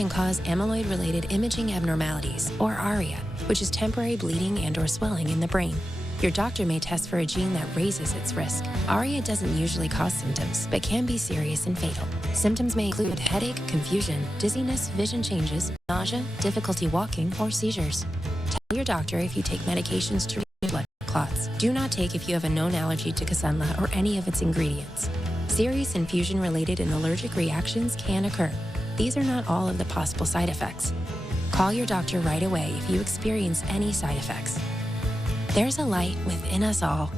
can cause amyloid-related imaging abnormalities, or ARIA, which is temporary bleeding and/or swelling in the brain. Your doctor may test for a gene that raises its risk. ARIA doesn't usually cause symptoms, but can be serious and fatal. Symptoms may include headache, confusion, dizziness, vision changes, nausea, difficulty walking, or seizures. Tell your doctor if you take medications to reduce blood clots. Do not take if you have a known allergy to Kcbs or any of its ingredients. Serious infusion-related and allergic reactions can occur. These are not all of the possible side effects. Call your doctor right away if you experience any side effects. There's a light within us all.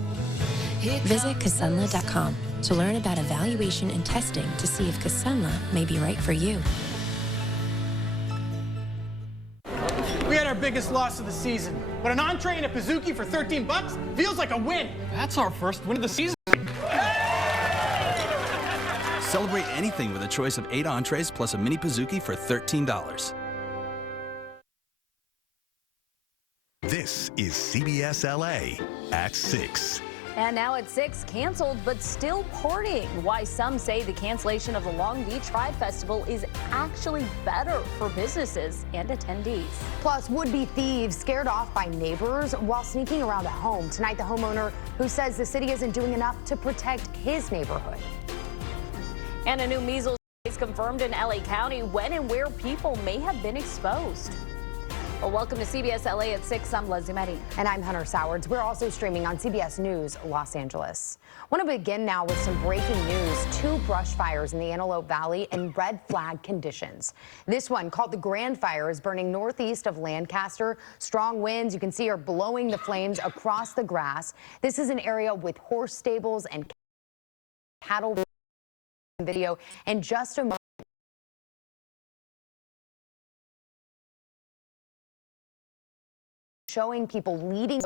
Visit Kcbs.com to learn about evaluation and testing to see if Kcbs may be right for you. We had our biggest loss of the season, but an entree and a Pizookie for 13 bucks feels like a win. That's our first win of the season. Celebrate anything with a choice of 8 entrees plus a mini Pizookie for $13. This is CBS LA at 6. And now at 6, canceled but still partying. Why some say the cancellation of the Long Beach Pride Festival is actually better for businesses and attendees. Plus, would-be thieves scared off by neighbors while sneaking around a home. Tonight, the homeowner who says the city isn't doing enough to protect his neighborhood. And a new measles case confirmed in LA County, when and where people may have been exposed. Well, welcome to CBS LA at 6. I'm Leslie Meddy. And I'm Hunter Sowards. We're also streaming on CBS News Los Angeles. Want to begin now with some breaking news. 2 brush fires in the Antelope Valley in red flag conditions. This one, called the Grand Fire, is burning northeast of Lancaster. Strong winds, you can see, are blowing the flames across the grass. This is an area with horse stables and cattle. Video in just a moment. Showing people leading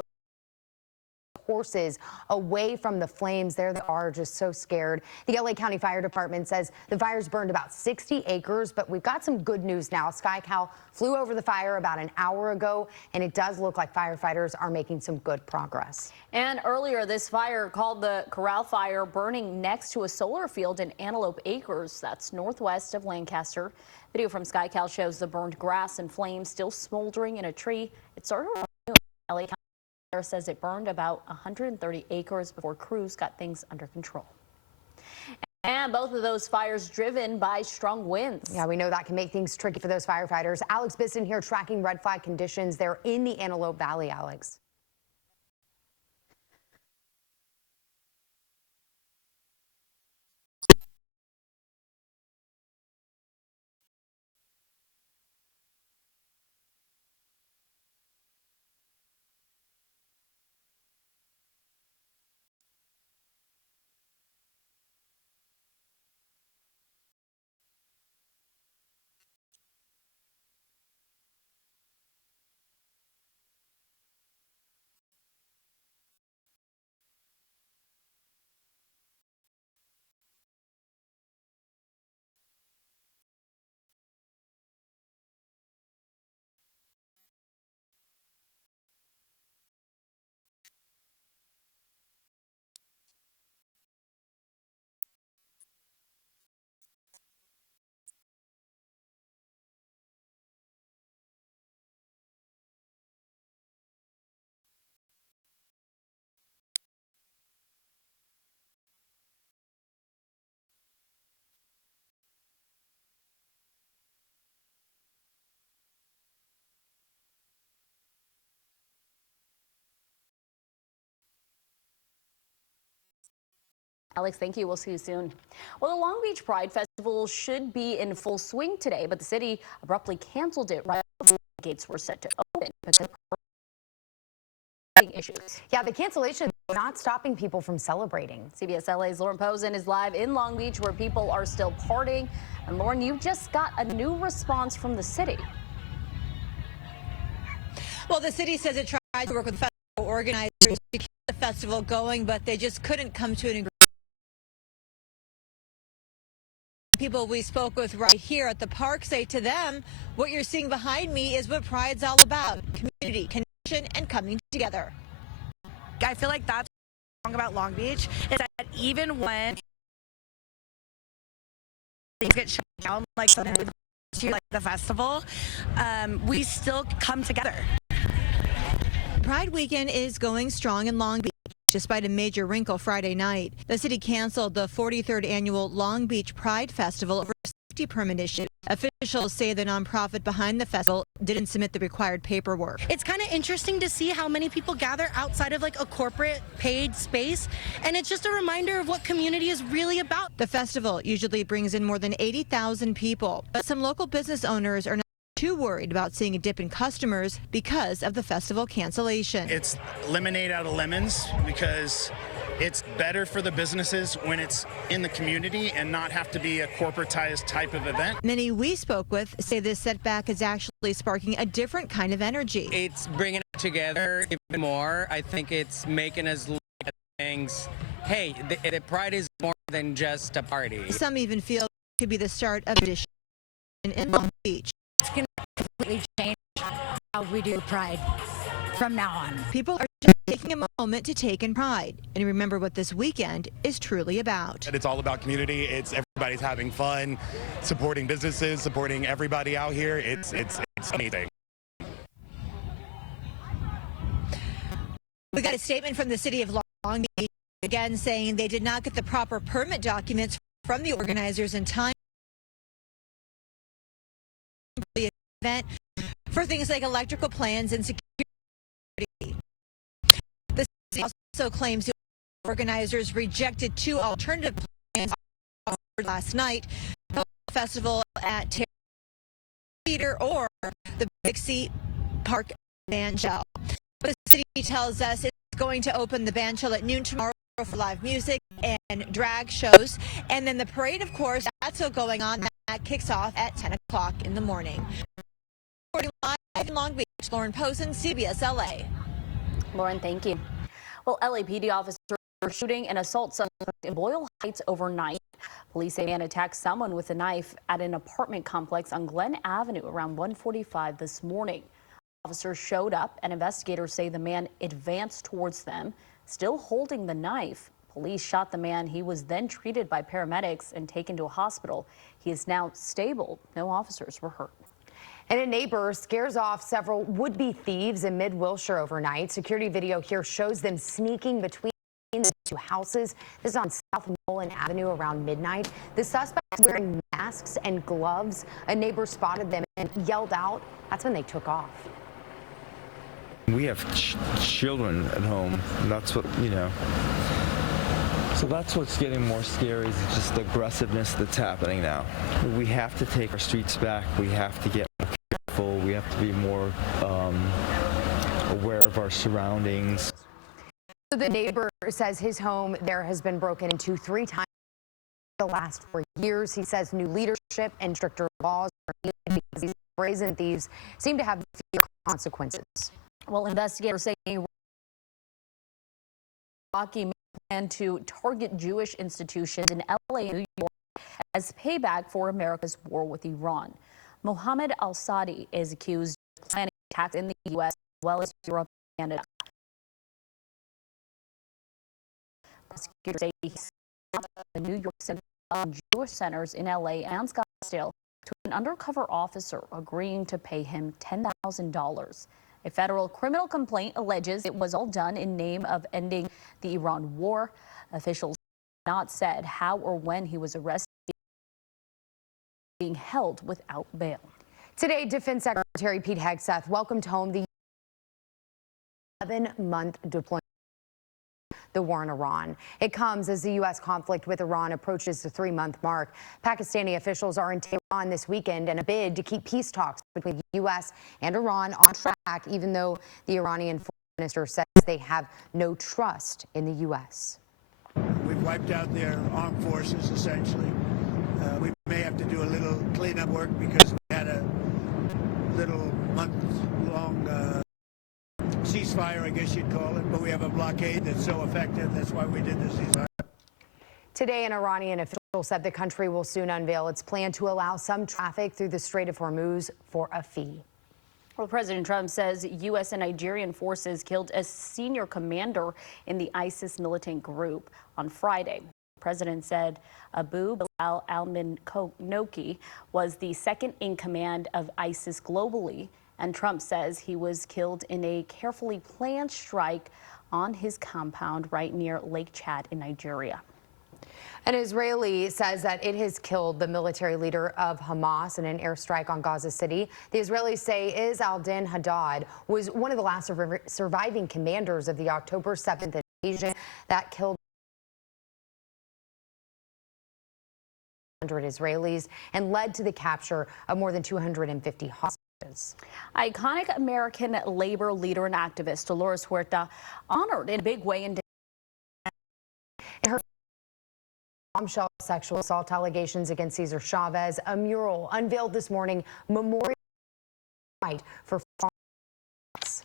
horses away from the flames. There they are, just so scared. The LA County Fire Department says the fires burned about 60 acres, but we've got some good news now. SkyCal flew over the fire about an hour ago, and it does look like firefighters are making some good progress. And earlier, this fire, called the Corral Fire, burning next to a solar field in Antelope Acres. That's northwest of Lancaster. Video from SkyCal shows the burned grass and flames still smoldering in a tree. It started around noon. LA County Fire says it burned about 130 acres before crews got things under control. And both of those fires driven by strong winds. Yeah, we know that can make things tricky for those firefighters. Alex Bisson here tracking red flag conditions there in the Antelope Valley. Alex. Alex, thank you. We'll see you soon. Well, the Long Beach Pride Festival should be in full swing today, but the city abruptly canceled it right before the gates were set to open because of issues. Yeah, the cancellation is not stopping people from celebrating. CBS LA's Lauren Posen is live in Long Beach, where people are still partying. And Lauren, you just got a new response from the city. Well, the city says it tried to work with festival organizers to keep the festival going, but they just couldn't come to an agreement. People we spoke with right here at the park say to them, what you're seeing behind me is what Pride's all about: community, connection, and coming together. I feel like that's what's wrong about Long Beach, is that even when things get shut down, like to like the festival, we still come together. Pride weekend is going strong in Long Beach. Despite a major wrinkle Friday night, the city canceled the 43rd annual Long Beach Pride Festival over a safety permit issue. Officials say the nonprofit behind the festival didn't submit the required paperwork. It's kind of interesting to see how many people gather outside of like a corporate paid space, and it's just a reminder of what community is really about. The festival usually brings in more than 80,000 people, but some local business owners are not too worried about seeing a dip in customers because of the festival cancellation. It's lemonade out of lemons because it's better for the businesses when it's in the community and not have to be a corporatized type of event. Many we spoke with say this setback is actually sparking a different kind of energy. It's bringing it together even more. I think it's making us look at things. Hey, the Pride is more than just a party. Some even feel it could be the start of a tradition in Long Beach. It's going to completely change how we do Pride from now on. People are just taking a moment to take in pride and remember what this weekend is truly about. It's all about community. It's everybody's having fun, supporting businesses, supporting everybody out here. It's amazing. We got a statement from the city of Long Beach again saying they did not get the proper permit documents from the organizers in time for the event for things like electrical plans and security. The city also claims the organizers rejected two alternative plans offered last night: the festival at Theater or the Bixie Park Band Shell. The city tells us it's going to open the band shell at noon tomorrow for live music and drag shows, and then the parade, of course, that's still going on. That kicks off at 10 o'clock in the morning. Reporting live in Long Beach, Lauren Posen, CBS LA. Lauren, thank you. Well, LAPD officers are shooting an assault suspect in Boyle Heights overnight. Police say a man attacked someone with a knife at an apartment complex on Glen Avenue around 1:45 this morning. Officers showed up and investigators say the man advanced towards them, still holding the knife. Police shot the man. He was then treated by paramedics and taken to a hospital. He is now stable. No officers were hurt. And a neighbor scares off several would-be thieves in mid-Wilshire overnight. Security video here shows them sneaking between the two houses. This is on South Nolan Avenue around midnight. The suspects wearing masks and gloves. A neighbor spotted them and yelled out. That's when they took off. We have children at home. That's what, So that's what's getting more scary, is just the aggressiveness that's happening now. We have to take our streets back. We have to get more careful. We have to be more aware of our surroundings. So the neighbor says his home there has been broken into 3 times in the last 4 years. He says new leadership and stricter laws are needed because these brazen thieves seem to have fewer consequences. Well, investigators say Rocky plan to target Jewish institutions in LA and New York as payback for America's war with Iran. Mohammed al-Sadi is accused of planning attacks in the U.S. as well as Europe and Canada. Prosecutors say he set up the New York Center on Jewish centers in LA and Scottsdale to an undercover officer agreeing to pay him $10,000. A federal criminal complaint alleges it was all done in name of ending the Iran war. Officials have not said how or when he was arrested, being held without bail. Today, Defense Secretary Pete Hegseth welcomed home the 11-month deployment of the war in Iran. It comes as the U.S. conflict with Iran approaches the 3-month mark. Pakistani officials are in Tehran this weekend in a bid to keep peace talks between the U.S. and Iran on track, even though the Iranian foreign minister says they have no trust in the U.S. We've wiped out their armed forces, essentially. We may have to do a little cleanup work because we had a little month-long ceasefire, I guess you'd call it, but we have a blockade that's so effective. That's why we did the ceasefire. Today, an Iranian official said the country will soon unveil its plan to allow some traffic through the Strait of Hormuz for a fee. Well, President Trump says U.S. and Nigerian forces killed a senior commander in the ISIS militant group on Friday. President said Abu Bilal al-Minouki was the second in command of ISIS globally, and Trump says he was killed in a carefully planned strike on his compound right near Lake Chad in Nigeria. An Israeli says that it has killed the military leader of Hamas in an airstrike on Gaza City. The Israelis say Is al-Din Haddad was one of the last surviving commanders of the October 7th invasion that killed 100 Israelis and led to the capture of more than 250 hostages. Iconic American labor leader and activist Dolores Huerta honored in a big way in her bombshell sexual assault allegations against Cesar Chavez. A mural unveiled this morning memorial for farmers.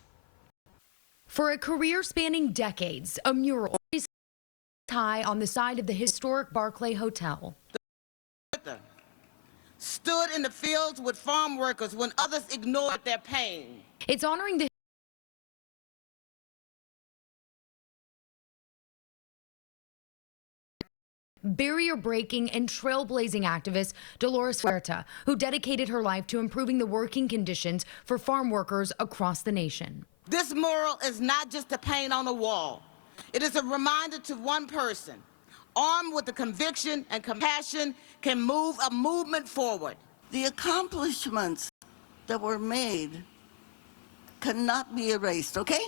For a career spanning decades, a mural is high on the side of the historic Barclay Hotel. Stood in the fields with farm workers when others ignored their pain. It's honoring the barrier-breaking and trailblazing activist Dolores Huerta, who dedicated her life to improving the working conditions for farm workers across the nation. This mural is not just a paint on a wall. It is a reminder to one person, armed with the conviction and compassion, can move a movement forward. The accomplishments that were made cannot be erased, okay?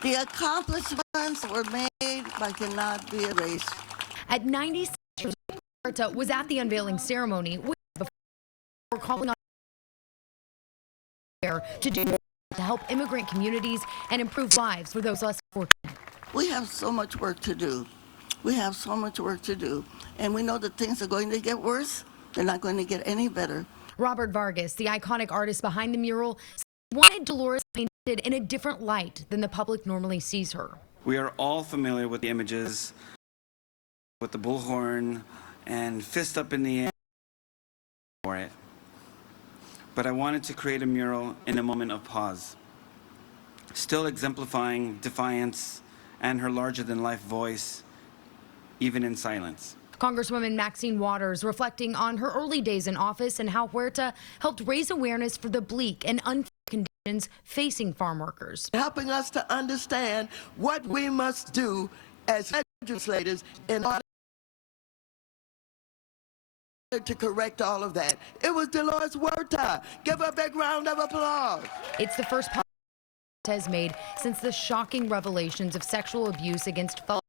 The accomplishments were made but cannot be erased. At 96 years old, Huerta was at the unveiling ceremony before calling on to do more to help immigrant communities and improve lives for those less fortunate. We have so much work to do. We have so much work to do. And we know that things are going to get worse. They're not going to get any better. Robert Vargas, the iconic artist behind the mural, wanted Dolores painted in a different light than the public normally sees her. We are all familiar with the images with the bullhorn and fist up in the air for it. But I wanted to create a mural in a moment of pause, still exemplifying defiance and her larger-than-life voice, even in silence. Congresswoman Maxine Waters reflecting on her early days in office and how Huerta helped raise awareness for the bleak and unfair conditions facing farm workers. Helping us to understand what we must do as legislators in order to correct all of that. It was Dolores Huerta. Give her a big round of applause. It's the first policy has made since the shocking revelations of sexual abuse against fellow